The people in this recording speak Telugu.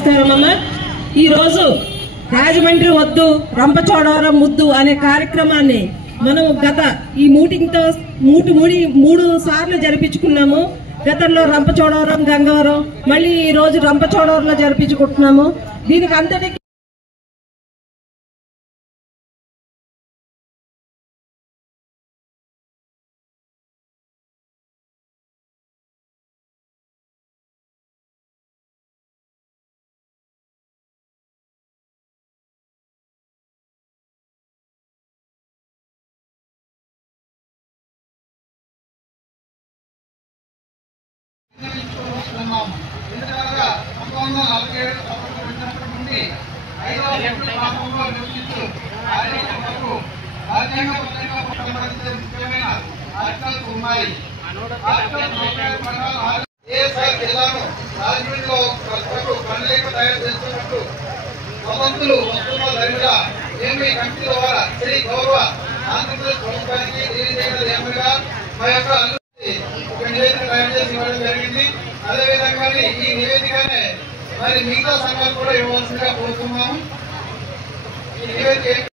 నమస్కారం అమ్మ. ఈరోజు రాజమండ్రి వద్దు రంపచోడవరం ముద్దు అనే కార్యక్రమాన్ని మనం గత ఈ మీటింగ్తో 3 సార్లు జరిపించుకున్నాము. గతంలో రంపచోడవరం, గంగవరం, మళ్ళీ ఈ రోజు రంపచోడవరంలో జరిపించుకుంటున్నాము. దీనికి అంతటికి ఎందుకనగా 1947 సంవత్సరం నుండి 5వ షెడ్యూల్ ప్రాంతంలో నివసిస్తూ రాజ్యాంగ సంబంధించిన ముఖ్యమైన ఆర్టికల్స్ ఉన్నాయి. జిల్లాను రాజమండ్రిలో ప్రణాళిక తయారు చేస్తున్నట్టు భగవంతులు వస్తున్న ధైర్యంగా మేము ఈ కమిటీ ద్వారా శ్రీ గౌరవ ఆంధ్రప్రదేశ్ ప్రభుత్వానికి తెలియజేయడం ఏమనగా మా యొక్క ఒక నివేదిక తయారు చేసి ఇవ్వడం జరిగింది. అదేవిధంగా ఈ నివేదికనే మరి మిగతా సంఘాలు కూడా ఇవ్వాల్సిందిగా కోరుతున్నాము. ఈ నివేదిక